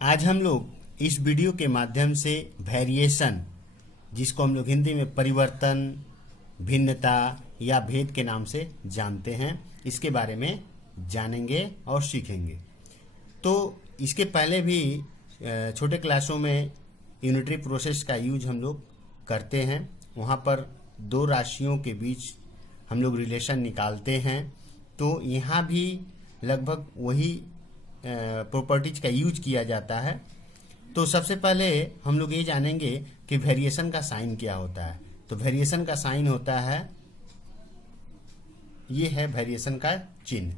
आज हम लोग इस वीडियो के माध्यम से वेरिएशन, जिसको हम लोग हिंदी में परिवर्तन, भिन्नता या भेद के नाम से जानते हैं, इसके बारे में जानेंगे और सीखेंगे। तो इसके पहले भी छोटे क्लासों में यूनिटरी प्रोसेस का यूज हम लोग करते हैं। वहाँ पर दो राशियों के बीच हम लोग रिलेशन निकालते हैं। तो यहाँ भी लगभग वही प्रॉपर्टीज का यूज किया जाता है। तो सबसे पहले हम लोग ये जानेंगे कि वेरिएशन का साइन क्या होता है। तो वेरिएशन का साइन होता है, ये है वेरिएशन का चिन्ह।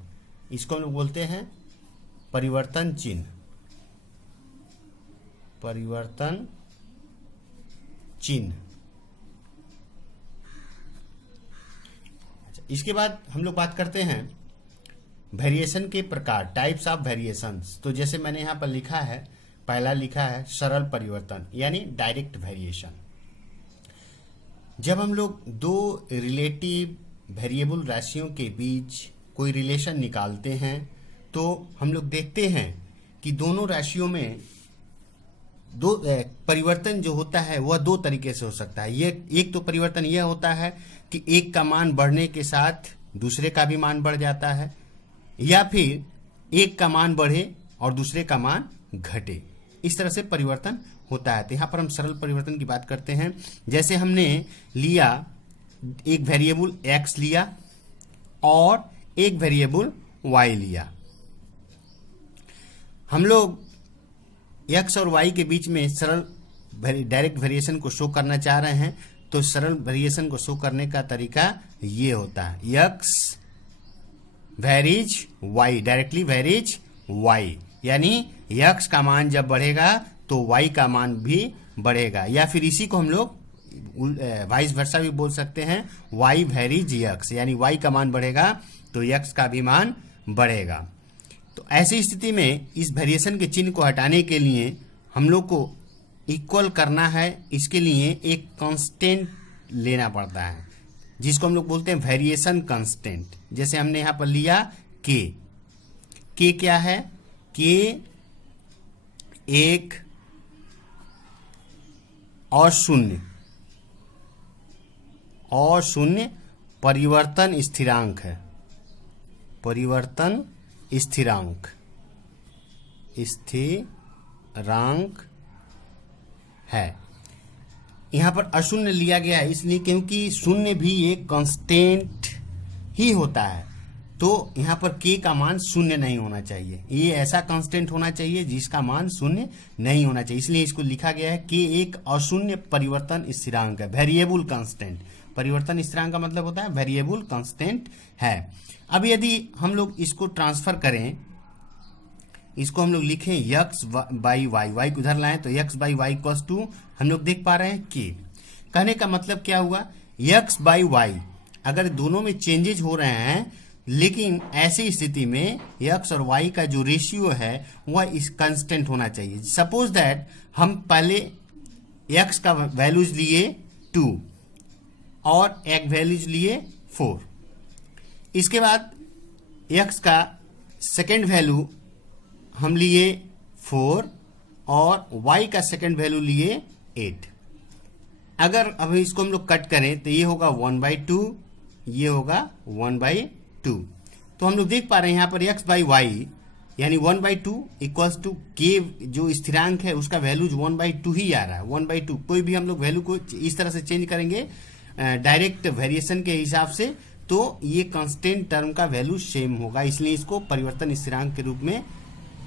इसको हम लोग बोलते हैं परिवर्तन चिन्ह। परिवर्तन चिन्ह। इसके बाद हम लोग बात करते हैं वेरिएशन के प्रकार, टाइप्स ऑफ वेरिएशंस। तो जैसे मैंने यहाँ पर लिखा है, पहला लिखा है सरल परिवर्तन यानी डायरेक्ट वेरिएशन। जब हम लोग दो रिलेटिव वेरिएबल राशियों के बीच कोई रिलेशन निकालते हैं तो हम लोग देखते हैं कि दोनों राशियों में दो परिवर्तन जो होता है वह दो तरीके से हो सकता है। ये एक तो परिवर्तन यह होता है कि एक का मान बढ़ने के साथ दूसरे का भी मान बढ़ जाता है, या फिर एक का मान बढ़े और दूसरे का मान घटे। इस तरह से परिवर्तन होता है। तो यहाँ पर हम सरल परिवर्तन की बात करते हैं। जैसे हमने लिया एक वेरिएबल x लिया और एक वेरिएबल y लिया। हम लोग x और y के बीच में सरल डायरेक्ट वेरिएशन को शो करना चाह रहे हैं। तो सरल वेरिएशन को शो करने का तरीका ये होता है, x varies y, directly varies y, यानी x का मान जब बढ़ेगा तो y का मान भी बढ़ेगा। या फिर इसी को हम लोग वाइस वर्सा भी बोल सकते हैं, y वेरीज x, यानी y का मान बढ़ेगा तो x का भी मान बढ़ेगा। तो ऐसी स्थिति में इस वेरिएशन के चिन्ह को हटाने के लिए हम लोग को इक्वल करना है। इसके लिए एक कांस्टेंट लेना पड़ता है जिसको हम लोग बोलते हैं वेरिएशन कांस्टेंट। जैसे हमने यहाँ पर लिया k क्या है, k एक और शून्य परिवर्तन स्थिरांक है। परिवर्तन स्थिरांक है। यहाँ पर अशून्य लिया गया है इसलिए क्योंकि शून्य भी एक कांस्टेंट ही होता है। तो यहाँ पर k का मान शून्य नहीं होना चाहिए। ये ऐसा कांस्टेंट होना चाहिए जिसका मान शून्य नहीं होना चाहिए, इसलिए इसको लिखा गया है k एक अशून्य परिवर्तन स्थिरांक है, वेरिएबल कांस्टेंट। परिवर्तन स्थिरांक का मतलब होता है वेरिएबल कांस्टेंट है। अब यदि हम लोग इसको ट्रांसफर करें, इसको हम लोग लिखें x बाई वाई, y को उधर लाएं तो x by y equals to हम लोग देख पा रहे हैं k। कहने का मतलब क्या हुआ, x बाई वाई अगर दोनों में चेंजेज हो रहे हैं, लेकिन ऐसी स्थिति में x और y का जो रेशियो है वह इस कांस्टेंट होना चाहिए। सपोज दैट हम पहले x का वैल्यूज लिए 2 और एक वैल्यूज लिए 4। इसके बाद x का सेकेंड वैल्यू हम लिए 4 और y का सेकेंड वैल्यू लिए 8। अगर अब इसको हम लोग कट करें तो ये होगा 1/2, ये होगा 1/2। तो हम लोग देख पा रहे हैं यहाँ पर x बाई वाई यानी 1/2 इक्वल्स टू k, जो स्थिरांक है उसका वैल्यूज 1/2 ही आ रहा है। 1/2 कोई भी हम लोग वैल्यू को इस तरह से चेंज करेंगे डायरेक्ट वेरिएशन के हिसाब से, तो ये कांस्टेंट टर्म का वैल्यू सेम होगा, इसलिए इसको परिवर्तन स्थिरांक के रूप में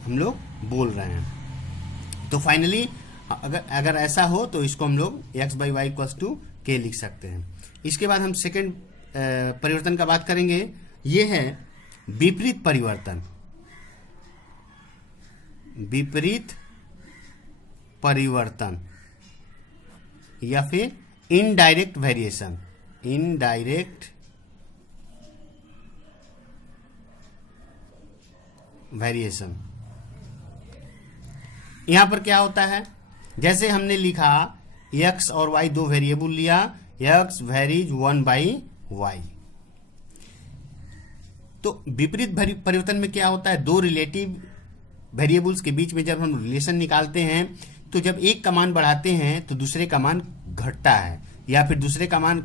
हम लोग बोल रहे हैं। तो फाइनली अगर ऐसा हो तो इसको हम लोग x by y equals to k लिख सकते हैं। इसके बाद हम सेकेंड परिवर्तन का बात करेंगे, ये है विपरीत परिवर्तन। विपरीत परिवर्तन या फिर इनडायरेक्ट वेरिएशन। इनडायरेक्ट वेरिएशन यहां पर क्या होता है, जैसे हमने लिखा x और y दो वेरिएबल लिया, x वेरीज 1/y। तो विपरीत परिवर्तन में क्या होता है, दो रिलेटिव वेरिएबल्स के बीच में जब हम रिलेशन निकालते हैं तो जब एक का मान बढ़ाते हैं तो दूसरे का मान घटता है, या फिर दूसरे का मान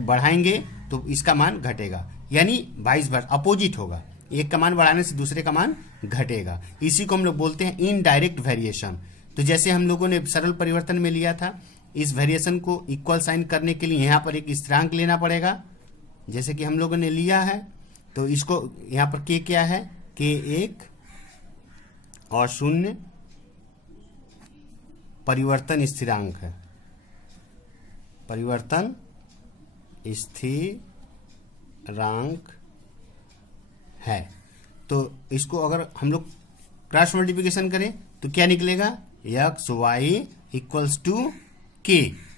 बढ़ाएंगे तो इसका मान घटेगा, यानी वाइस वर्सा अपोजिट होगा। एक का मान बढ़ाने से दूसरे का मान घटेगा। इसी को हम लोग बोलते हैं इनडायरेक्ट वेरिएशन। तो जैसे हम लोगों ने सरल परिवर्तन में लिया था, इस वेरिएशन को इक्वल साइन करने के लिए यहाँ पर एक स्थिरांक लेना पड़ेगा, जैसे कि हम लोगों ने लिया है। तो इसको यहाँ पर के क्या है, के 1 और 0 परिवर्तन स्थिरांक है, परिवर्तन स्थिरांक है। तो इसको अगर हम लोग क्रॉस मल्टीप्लिकेशन करें तो क्या निकलेगा, एक्स वाई इक्वल्स टू के,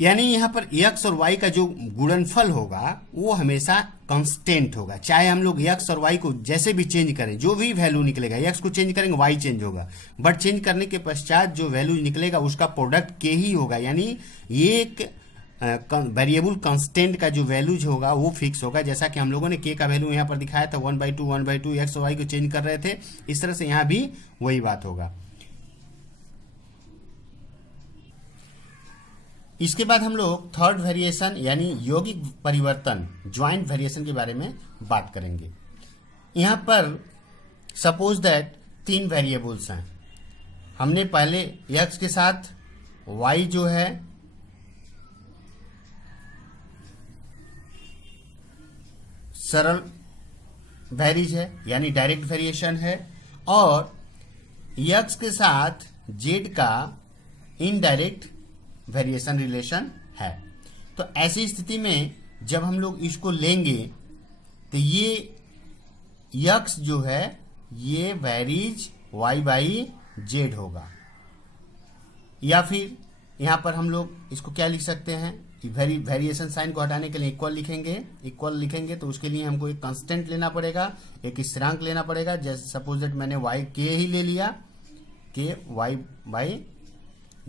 यानी यहाँ पर x और y का जो गुणनफल होगा वो हमेशा कांस्टेंट होगा। चाहे हम लोग x और y को जैसे भी चेंज करें, जो भी वैल्यू निकलेगा, x को चेंज करेंगे y चेंज होगा, बट चेंज करने के पश्चात जो वैल्यू निकलेगा उसका प्रोडक्ट के ही होगा। यानी ये एक वेरिएबल कांस्टेंट का जो वैल्यूज होगा वो फिक्स होगा। जैसा कि हम लोगों ने के का वैल्यू यहाँ पर दिखाया था 1/2 1/2, x और y को चेंज कर रहे थे, इस तरह से यहाँ भी वही बात होगा। इसके बाद हम लोग थर्ड वेरिएशन यानी यौगिक परिवर्तन, ज्वाइंट वेरिएशन के बारे में बात करेंगे। यहाँ पर सपोज दैट 3 वेरिएबल्स हैं। हमने पहले x के साथ y जो है सरल वेरीज है, यानी डायरेक्ट वेरिएशन है, और x के साथ z का इनडायरेक्ट वेरिएशन रिलेशन है। तो ऐसी स्थिति में जब हम लोग इसको लेंगे तो ये x जो है ये वेरीज y बाई जेड होगा, या फिर यहां पर हम लोग इसको क्या लिख सकते हैं, वेरिएशन साइन को हटाने के लिए इक्वल लिखेंगे तो उसके लिए हमको एक कांस्टेंट लेना पड़ेगा, एक स्थिरांक लेना पड़ेगा। जैसे सपोज दैट मैंने y के ही ले लिया, के y बाई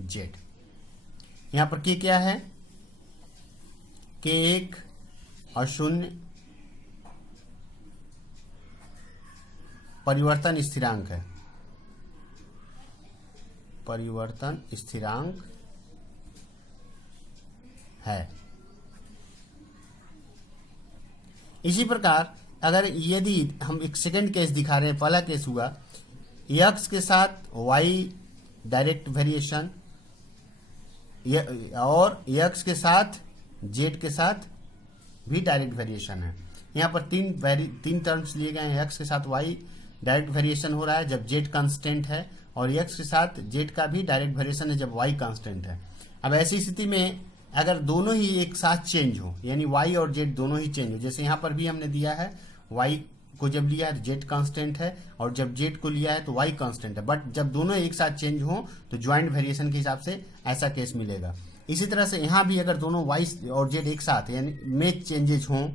जेड। यहां पर के क्या है, के 1 और 0 परिवर्तन स्थिरांक है, परिवर्तन स्थिरांक है। इसी प्रकार अगर यदि हम एक सेकंड केस दिखा रहे हैं, पहला केस हुआ x के साथ y डायरेक्ट वेरिएशन और x के साथ z के साथ भी डायरेक्ट वेरिएशन है। यहाँ पर तीन टर्म्स लिए गए हैं। x के साथ y डायरेक्ट वेरिएशन हो रहा है जब z कांस्टेंट है, और x के साथ z का भी डायरेक्ट वेरिएशन है जब y कांस्टेंट है। अब ऐसी स्थिति में अगर दोनों ही एक साथ चेंज हो, यानी y और z दोनों ही चेंज हो, जैसे यहाँ पर भी हमने दिया है y को जब लिया है तो z कांस्टेंट है, और जब z को लिया है तो y कांस्टेंट है, बट जब दोनों एक साथ चेंज हो तो ज्वाइंट वेरिएशन के हिसाब से ऐसा केस मिलेगा। इसी तरह से यहाँ भी अगर दोनों y और z एक साथ यानी में चेंजेस हों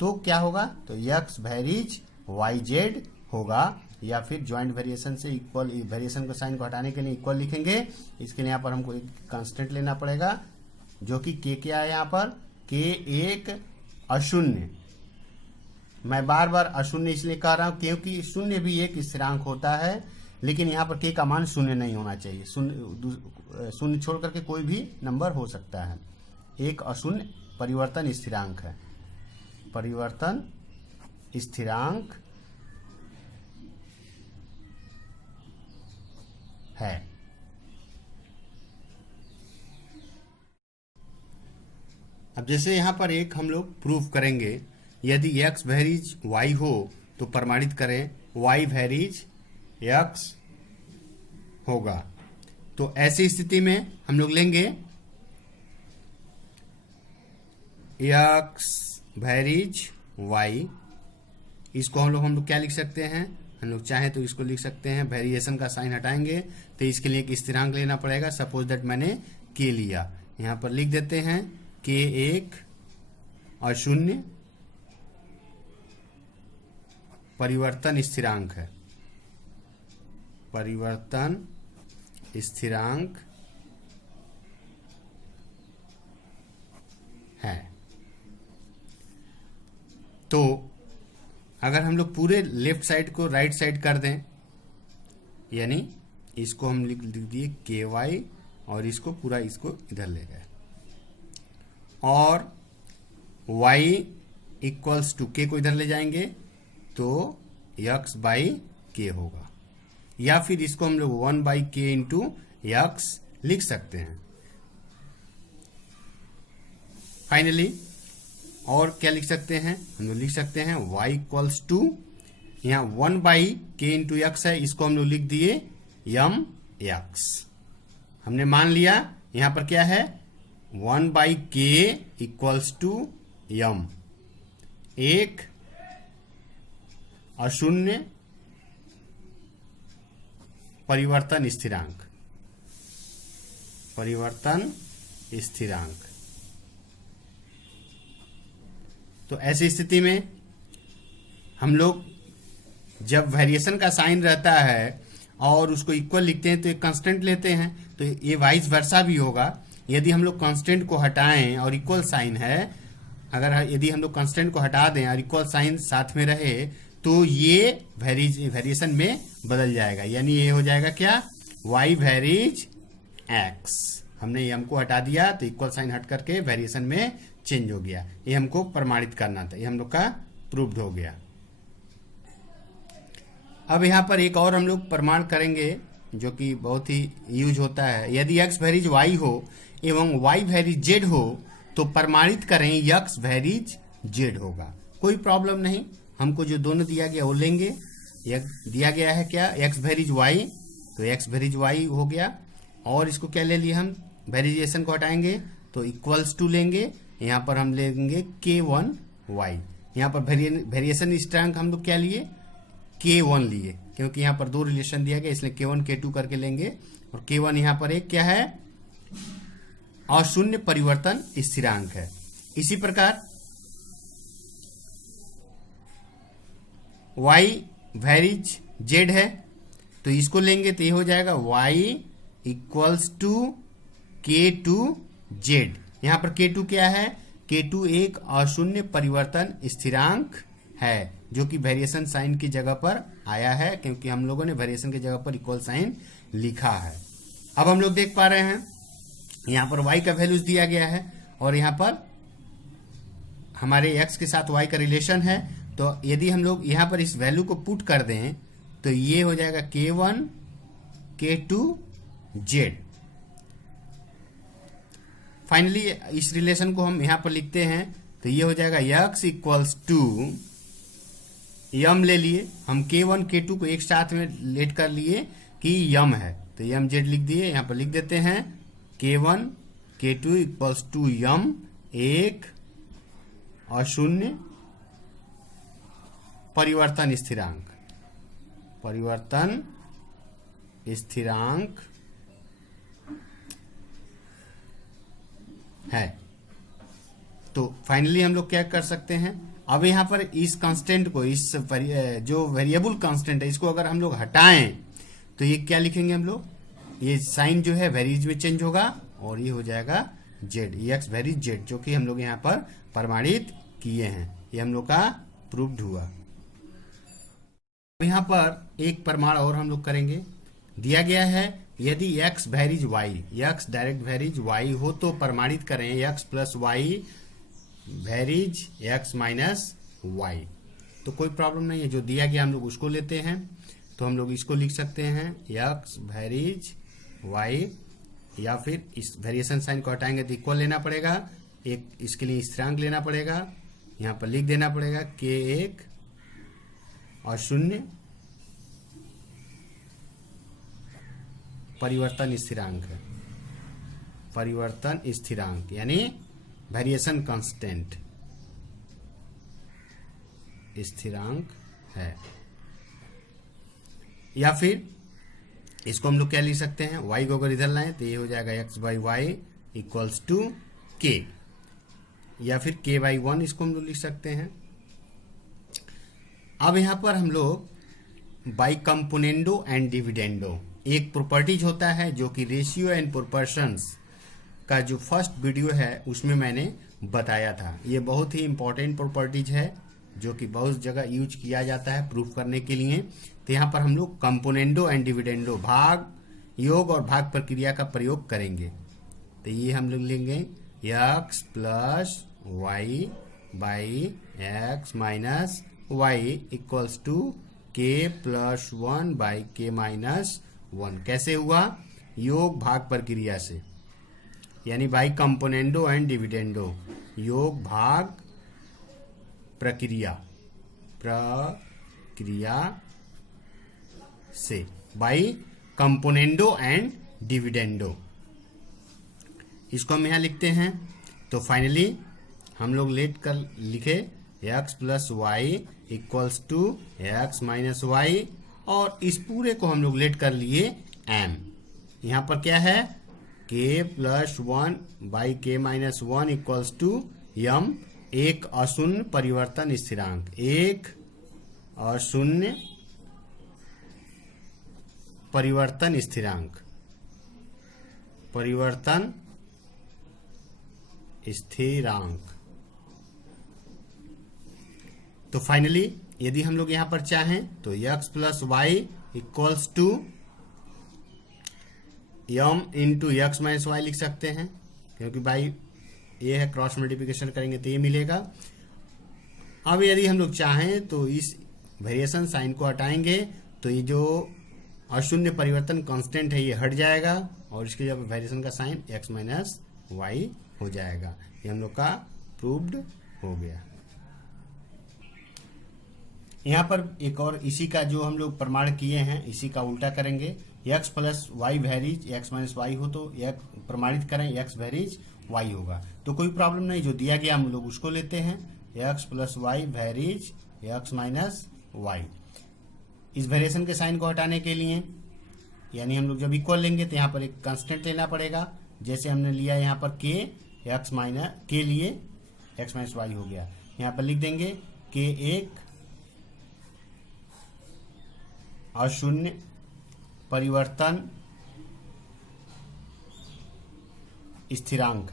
तो क्या होगा, तो x वेरीज y z होगा, या फिर ज्वाइंट वेरिएशन से इक्वल वेरिएशन का साइन को हटाने के लिए इक्वल लिखेंगे। इसके लिए यहाँ पर हमको एक कांस्टेंट लेना पड़ेगा जो कि के क्या है, यहाँ पर के 1 अशून्य। मैं बार बार अशून्य इसलिए कह रहा हूं क्योंकि शून्य भी एक स्थिरांक होता है, लेकिन यहाँ पर के का मान शून्य नहीं होना चाहिए। शून्य छोड़ करके कोई भी नंबर हो सकता है। एक अशून्य परिवर्तन स्थिरांक है, परिवर्तन स्थिरांक है। अब जैसे यहाँ पर एक हम लोग प्रूफ करेंगे, यदि x वेरीज y हो तो प्रमाणित करें y वेरीज x होगा। तो ऐसी स्थिति में हम लोग लेंगे x वेरीज y, इसको हम लोग क्या लिख सकते हैं, हम लोग चाहें तो इसको लिख सकते हैं, वेरिएशन का साइन हटाएंगे तो इसके लिए एक स्थिरांक लेना पड़ेगा। सपोज दैट मैंने k लिया, यहाँ पर लिख देते हैं के 1 और 0 परिवर्तन स्थिरांक है, परिवर्तन स्थिरांक है। तो अगर हम लोग पूरे लेफ्ट साइड को राइट साइड कर दें, यानी इसको हम लिख दिए ky और इसको पूरा इसको इधर ले गए, और y इक्वल्स टू k को इधर ले जाएंगे तो x बाई k होगा, या फिर इसको हम लोग 1 बाई k इंटू x लिख सकते हैं। फाइनली और क्या लिख सकते हैं, हम लोग लिख सकते हैं y इक्वल्स टू, यहाँ 1 बाई के इंटू एक्स है, इसको हम लोग लिख दिए यम एक्स। हमने मान लिया यहाँ पर क्या है 1 बाई के इक्वल्स टू यम, एक अशून्य परिवर्तन स्थिरांक, परिवर्तन स्थिरांक। तो ऐसी स्थिति में हम लोग जब वेरिएशन का साइन रहता है और उसको इक्वल लिखते हैं तो एक कांस्टेंट लेते हैं, तो ये वाइस वर्सा भी होगा। यदि हम लोग कांस्टेंट को हटाएं और इक्वल साइन है, अगर यदि हम लोग कांस्टेंट को हटा दें और इक्वल साइन साथ में रहे तो ये वेरिएशन में बदल जाएगा, यानी ये हो जाएगा क्या y वेरीज x। हमने m को हटा दिया तो इक्वल साइन हट करके वेरिएशन में चेंज हो गया। ये हमको प्रमाणित करना था, ये हम लोग का प्रूव्ड हो गया। अब यहाँ पर एक और हम लोग प्रमाण करेंगे जो कि बहुत ही यूज होता है। यदि x वेरीज y हो एवं y वेरीज z हो तो प्रमाणित करें x वेरीज z होगा, कोई प्रॉब्लम नहीं। हमको जो दोनों दिया गया वो लेंगे। दिया गया है क्या x वेरीज y, तो x वेरीज y हो गया, और इसको क्या ले लिए हम वेरिएशन को हटाएंगे तो इक्वल्स टू लेंगे, यहाँ पर हम लेंगे k1y। यहाँ पर वेरिएशन स्थिरांक हम लोग क्या लिए k1 लिए, क्योंकि यहाँ पर दो रिलेशन दिया गया इसलिए k1 k2 करके लेंगे, और k1 यहाँ पर एक क्या है अशून्य परिवर्तन स्थिरांक है। इसी प्रकार y वेरीज z है तो इसको लेंगे तो ये हो जाएगा y इक्वल्स टू k2z। यहाँ पर k2 क्या है, k2 एक अशून्य परिवर्तन स्थिरांक है जो कि वेरिएशन साइन की जगह पर आया है, क्योंकि हम लोगों ने वेरिएशन की जगह पर इक्वल साइन लिखा है। अब हम लोग देख पा रहे हैं यहाँ पर y का वैल्यूज दिया गया है और यहाँ पर हमारे x के साथ y का रिलेशन है, तो यदि हम लोग यहाँ पर इस वैल्यू को पुट कर दें तो ये हो जाएगा k1 k2z। फाइनली इस रिलेशन को हम यहाँ पर लिखते हैं तो ये हो जाएगा x इक्वल्स टू यम ले लिए, हम k1 k2 को एक साथ में लेट कर लिए कि यम है तो यम जेड लिख दिए। यहाँ पर लिख देते हैं k1 k2 इक्वल्स टू यम एक अशून्य परिवर्तन स्थिरांक, परिवर्तन स्थिरांक है। तो फाइनली हम लोग क्या कर सकते हैं, अब यहाँ पर इस कांस्टेंट को, इस जो वेरिएबल कांस्टेंट है इसको अगर हम लोग हटाएं तो ये क्या लिखेंगे हम लोग, ये साइन जो है वेरीज में चेंज होगा और ये हो जाएगा जेड, एक्स वेरीज जेड, जो कि हम लोग यहाँ पर प्रमाणित किए हैं। ये हम लोग का प्रूव्ड हुआ। यहाँ पर एक प्रमाण और हम लोग करेंगे। दिया गया है यदि x varies y, x direct varies y हो तो प्रमाणित करें x plus y varies x minus y। तो कोई प्रॉब्लम नहीं है, जो दिया गया हम लोग उसको लेते हैं। तो हम लोग इसको लिख सकते हैं x वेरीज y, या फिर इस वेरिएशन साइन को हटाएंगे तो इक्वल लेना पड़ेगा, एक इसके लिए स्थिरांक लेना पड़ेगा, यहाँ पर लिख देना पड़ेगा k1 और शून्य परिवर्तन स्थिरांक है, परिवर्तन स्थिरांक यानी वेरिएशन कांस्टेंट स्थिरांक है। या फिर इसको हम लोग क्या लिख सकते हैं, y को अगर इधर लाएं तो ये हो जाएगा x by y equals to k, या फिर k बाई 1 इसको हम लोग लिख सकते हैं। अब यहाँ पर हम लोग बाई कंपोनेंडो एंड डिविडेंडो एक प्रॉपर्टीज होता है जो कि रेशियो एंड प्रोपोर्शंस का जो फर्स्ट वीडियो है उसमें मैंने बताया था। ये बहुत ही इंपॉर्टेंट प्रॉपर्टीज है जो कि बहुत जगह यूज किया जाता है प्रूफ करने के लिए। तो यहाँ पर हम लोग कंपोनेंडो एंड डिविडेंडो, भाग योग और भाग प्रक्रिया का प्रयोग करेंगे। तो ये हम लोग लेंगे x plus y by x minus y equals to k plus 1 by के माइनस 1। कैसे हुआ? योग भाग प्रक्रिया से, यानी बाई कंपोनेंडो एंड डिविडेंडो, योग भाग प्रक्रिया से, बाई कंपोनेंडो एंड डिविडेंडो। इसको हम यहां लिखते हैं। तो फाइनली हम लोग लेट कर लिखे x plus y equals to x minus y, और इस पूरे को हम लोग लेट कर लिए m। यहां पर क्या है? k प्लस 1 बाई के माइनस 1 इक्वल्स टू m, एक अशून्य परिवर्तन स्थिरांक, एक अशून्य परिवर्तन स्थिरांक, तो फाइनली यदि हम लोग यहां पर चाहें तो x plus y equals to m into x minus y लिख सकते हैं, क्योंकि बाई ये है, क्रॉस मल्टीप्लिकेशन करेंगे तो ये मिलेगा। अब यदि हम लोग चाहें तो इस वेरिएशन साइन को हटाएंगे तो ये जो अशून्य परिवर्तन कांस्टेंट है ये हट जाएगा, और इसके जब वेरिएशन का साइन x माइनस वाई हो जाएगा। ये हम लोग का प्रूव्ड हो गया। यहाँ पर एक और इसी का जो हम लोग प्रमाण किए हैं इसी का उल्टा करेंगे। x plus y varies x minus y हो तो प्रमाणित करें x वेरीज y होगा, तो कोई प्रॉब्लम नहीं, जो दिया गया हम लोग उसको लेते हैं। x plus y varies x minus y. इस वेरिएशन के साइन को हटाने के लिए, यानी हम लोग जब इक्वल लेंगे तो यहाँ पर एक कांस्टेंट लेना पड़ेगा, जैसे हमने लिया यहाँ पर k x माइनस के लिए x माइनस वाई हो गया। यहाँ पर लिख देंगे k एक अशून्य परिवर्तन स्थिरांक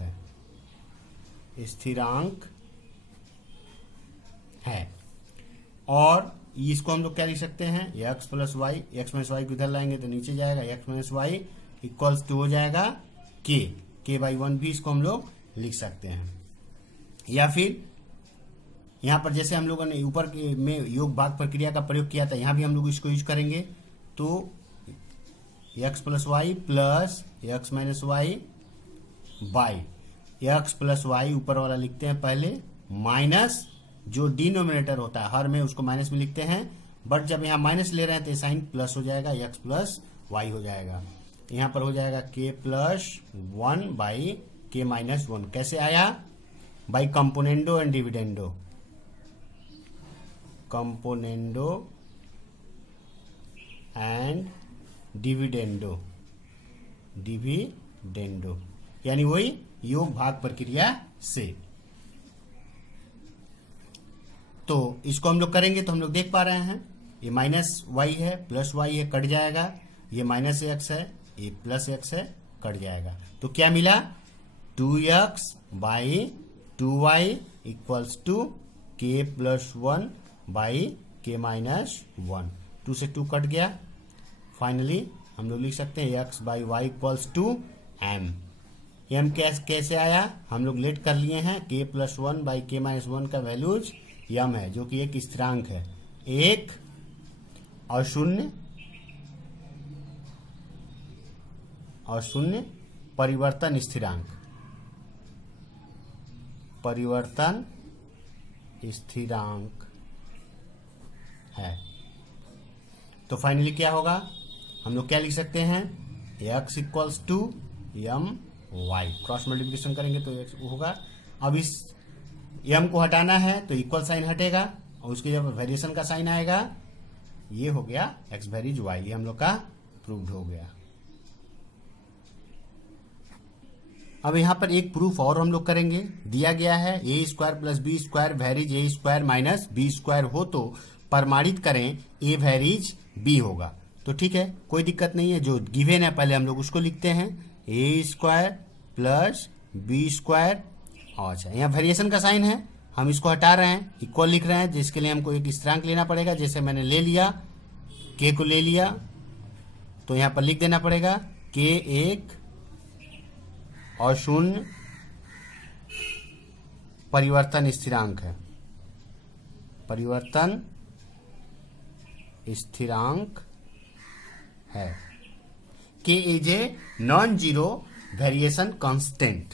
है, और इसको हम लोग क्या लिख सकते हैं? x plus y, x minus y को इधर लाएंगे तो नीचे जाएगा, x minus y equals to हो जाएगा k बाई 1 भी इसको हम लोग लिख सकते हैं। या फिर यहाँ पर जैसे हम लोगों ने ऊपर में योग भाग प्रक्रिया का प्रयोग किया था, यहाँ भी हम लोग इसको यूज करेंगे। तो x plus y plus x minus y by x plus y ऊपर वाला लिखते हैं पहले, माइनस जो डिनोमिनेटर होता है हर में उसको माइनस में लिखते हैं, बट जब यहाँ माइनस ले रहे हैं तो साइन प्लस हो जाएगा, x प्लस वाई हो जाएगा। यहाँ पर हो जाएगा k प्लस 1 बाई के माइनस 1। कैसे आया? By componendo and dividendo, componendo and dividendo, यानी वही योग भाग प्रक्रिया से। तो इसको हम लोग करेंगे तो हम लोग देख पा रहे हैं ये माइनस वाई है, प्लस वाई है, कट जाएगा, ये माइनस एक्स है, ये प्लस एक्स है, कट जाएगा। तो क्या मिला? 2x by 2y equals to k plus 1 by के माइनस 1। 2 से 2 कट गया। फाइनली हम लोग लिख सकते हैं x by y equals to m। m कैसे आया? हम लोग लेट कर लिए हैं, k प्लस 1 बाई के माइनस 1 का वैल्यूज m है, जो कि एक स्थिरांक है, एक अशून्य परिवर्तन स्थिरांक, है। तो फाइनली क्या होगा? हम लोग क्या लिख सकते हैं? x equals to m y, cross multiplication करेंगे तो x होगा। अब इस m को हटाना है तो इक्वल साइन हटेगा, और उसके जब वेरिएशन का साइन आएगा, ये हो गया x वेरीज y। ये हम लोग का प्रूव्ड हो गया। अब यहाँ पर एक प्रूफ और हम लोग करेंगे। दिया गया है A square plus B square varies A square minus B square हो तो प्रमाणित करें ए वेरीज बी होगा। तो ठीक है, कोई दिक्कत नहीं है, जो गिवन है पहले हम लोग उसको लिखते हैं, A square plus B square. अच्छा, यहाँ वेरिएशन का साइन है हम इसको हटा रहे हैं, इक्वल लिख रहे हैं, जिसके लिए हमको एक स्थिरांक लेना पड़ेगा। जैसे मैंने ले लिया, के को ले लिया, तो यहाँ पर लिख देना पड़ेगा के एक अशून्य परिवर्तन स्थिरांक है, परिवर्तन स्थिरांक है। K is a non zero variation constant.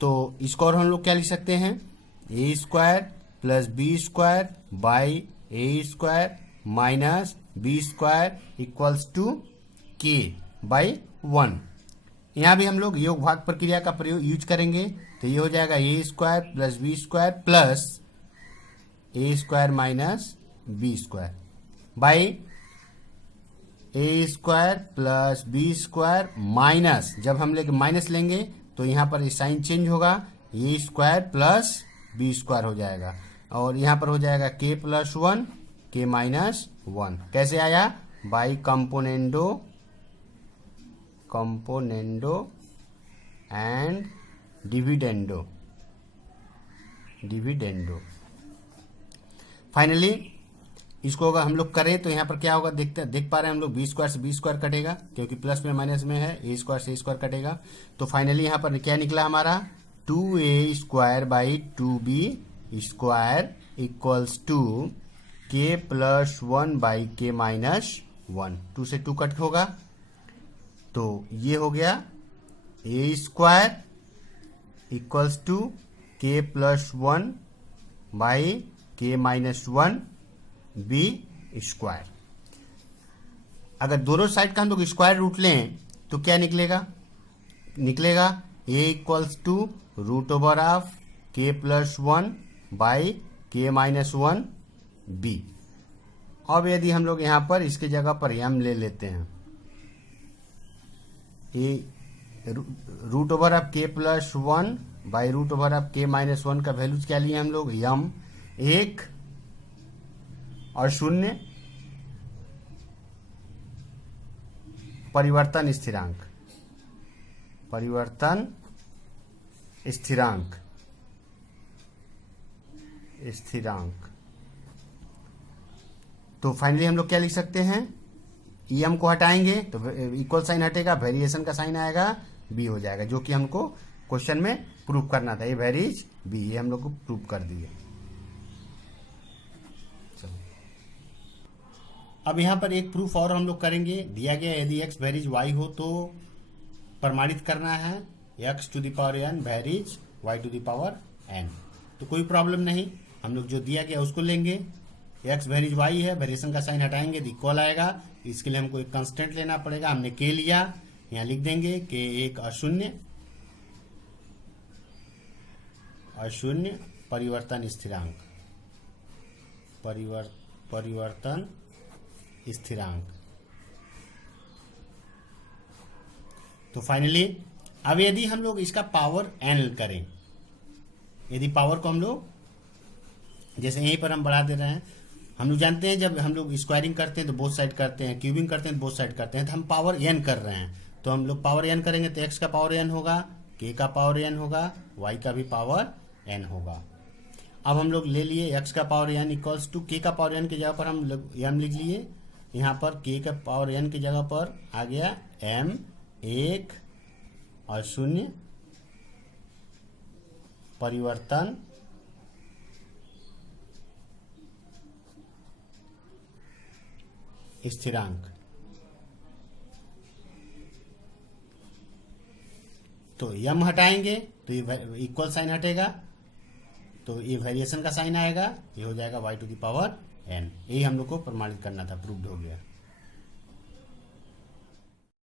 तो इसको और हम लोग क्या लिख सकते हैं, A square plus B square by A square minus B square equals to K by 1। यहाँ भी हम लोग योग भाग प्रक्रिया का प्रयोग यूज करेंगे, तो ये हो जाएगा A square plus B square plus A square minus B square by A square plus B square minus, जब हम लेके माइनस लेंगे तो यहाँ पर साइन चेंज होगा, ए स्क्वायर प्लस बी स्क्वायर हो जाएगा, और यहाँ पर हो जाएगा के प्लस 1 के माइनस 1। कैसे आया, by componendo and dividendo. Finally इसको अगर हम लोग करें तो यहाँ पर क्या होगा, देख पा रहे हैं हम लोग, बी स्क्वायर से बी स्क्वायर कटेगा, क्योंकि प्लस में माइनस में है, ए स्क्वायर से ए स्क्वायर कटेगा। तो फाइनली यहाँ पर क्या निकला हमारा, 2a square by 2b square equals to k plus 1 by के माइनस 1। 2 से 2 कट होगा, तो ये हो गया ए square equals to k plus 1 by के माइनस 1 बी स्क्वायर। अगर दोनों साइड का हम लोग स्क्वायर रूट लें तो क्या निकलेगा, A equals to root over of के प्लस 1 बाई के माइनस 1 बी। अब यदि हम लोग यहाँ पर इसके जगह पर एम ले लेते हैं, ए रूट ओवर ऑफ के plus 1 by root over of k minus 1 का वैल्यूज क्या लिए हम लोग, यम 1 और 0 परिवर्तन स्थिरांक। तो फाइनली हम लोग क्या लिख सकते हैं, एम को हटाएंगे तो इक्वल साइन हटेगा, वेरिएशन का साइन आएगा, बी हो जाएगा, जो कि हमको क्वेश्चन में प्रूव करना था। ये वेरीज बी, ये हम लोग को प्रूव कर दिए। अब यहाँ पर एक प्रूफ और हम लोग करेंगे। दिया गया यदि x वेरीज y हो तो प्रमाणित करना है x to the power n varies y to the power n। तो कोई प्रॉब्लम नहीं, हम लोग जो दिया गया उसको लेंगे। x वेरीज y है, वेरिएशन का साइन हटाएंगे तो इक्वल आएगा। इसके लिए हमको एक कांस्टेंट लेना पड़ेगा, हमने k लिया, यहाँ लिख देंगे k एक अशून्य परिवर्तन स्थिरांक। तो फाइनली अब यदि हम लोग इसका पावर n करें, यदि पावर को हम लोग जैसे यहीं पर हम बढ़ा दे रहे हैं, हम लोग जानते हैं जब हम लोग स्क्वायरिंग करते हैं तो बोथ साइड करते हैं, क्यूबिंग करते हैं तो बोथ साइड करते हैं, तो हम पावर n कर रहे हैं, तो हम लोग पावर n करेंगे तो x का पावर n होगा, k का पावर n होगा, y का भी पावर n होगा। अब हम लोग ले लिए x का power n equals to k का पावर n की जगह पर हम m लिख लिए, यहाँ पर k का पावर n की जगह पर आ गया m 1 और 0 परिवर्तन स्थिरांक। तो यम हटाएंगे तो ये इक्वल साइन हटेगा, तो ये वेरिएशन का साइन आएगा, ये हो जाएगा y to the power n। यही हम लोग को प्रमाणित करना था, प्रूव्ड हो गया।